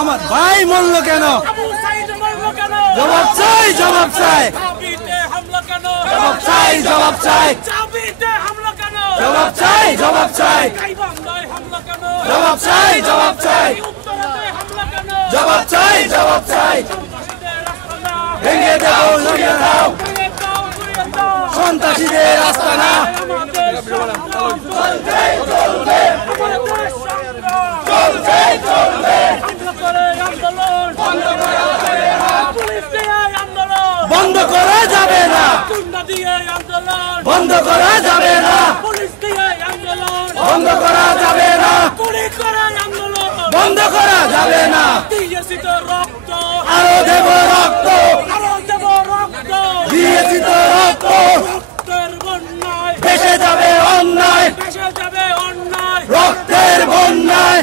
আমার ভাই মরল কেন? জবাব চাই, জবাব চাই, জবাব চাই, জবাব চাই, জবাব চাই, জবাব চাই, জবাব চাই, জবাব চাই, জবাব চাই, জবাব চাই, ভেঙে দাও, ভেঙে দাও সন্ত্রাসীদের আস্তানা। চলছে, চলবে, চলছে, চলবে, বন্ধ করা যাবে না, বন্ধ করা যাবে না, বন্ধ করা যাবে না, বন্ধ করা যাবে না, আরো দেব রক্ত, দিয়েছি তো রক্ত, ভেসে যাবে অন্যায়, রক্তের বন্যায়,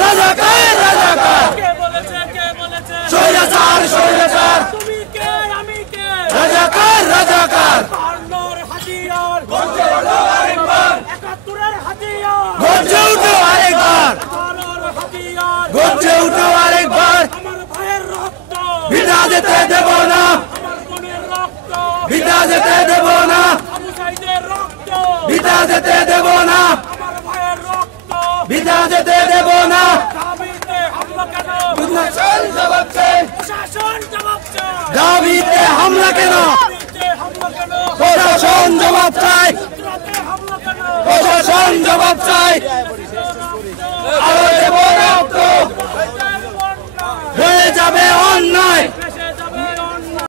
রাজাকার, রাজাকার, স্বৈরাচার, স্বৈরাচার, রাজাকার, রাজাকার, গর্জে উঠো আরেকবার, গর্জে উঠো আরেকবার, বিনা যেতে দেব না, বিনা যেতে দেব না, বিনা যেতে দেব না, বিনা যেতে দেব না, জবাব চাই, দাবিতে হামলা কেন? প্রশাসন জবাব চাই, প্রশাসন জবাব চাই, আরো দেব রক্ত, হয়ে যাবে অন্যায়।